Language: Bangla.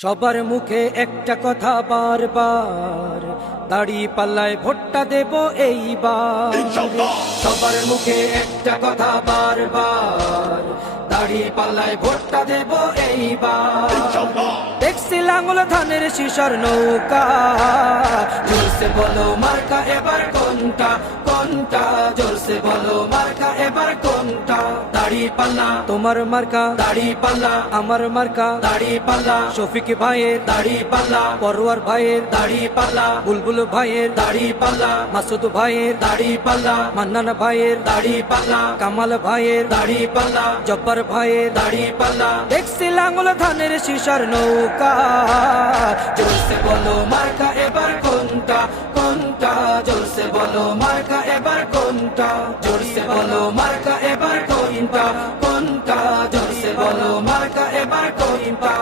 সবার মুখে একটা কথা বারবার, দাড়ি পাল্লায় ভোটটা দেব এইবার। সবার মুখে একটা কথা বারবার, দাড়ি পাল্লায় ভোটটা দেব এইবার। দেখছি লাঙ্গল ধানের শিশর নৌকা, জোরসে বলো মার্কা এবার কোনটা কোনটা, জোরসে বলো মার্কা এবার কোনটা। দাড়ি পাল্লা তোমার মার্কা, দাড়ি পাল্লা আমার মার্কা, দাড়ি পাল্লা শফিক ভাইয়ের দাড়ি পাল্লা, পরোয়ার ভাইয়ের দাড়ি পাল্লা, বুলবুল ভাইয়ের দাড়ি পাল্লা, মাসুদ ভাইয়ের দাড়ি পাল্লা, মান্নান ভাইয়ের দাড়ি পাল্লা, কামাল ভাইয়ের দাড়ি পাল্লা, জব্বার ভাইয়ের দাড়ি পাল্লা। দেখছি লাঙ্গল ধানের শিশর নৌকা, জোরসে বলো মার্কা এবার কোনটা কোনটা, জোরসে বলো মার্কা এবার কোনটা, জোরসে বলো মার্কা এবার কোনটা কোনটা, জোরসে বলো মার্কা এবার কোনটা।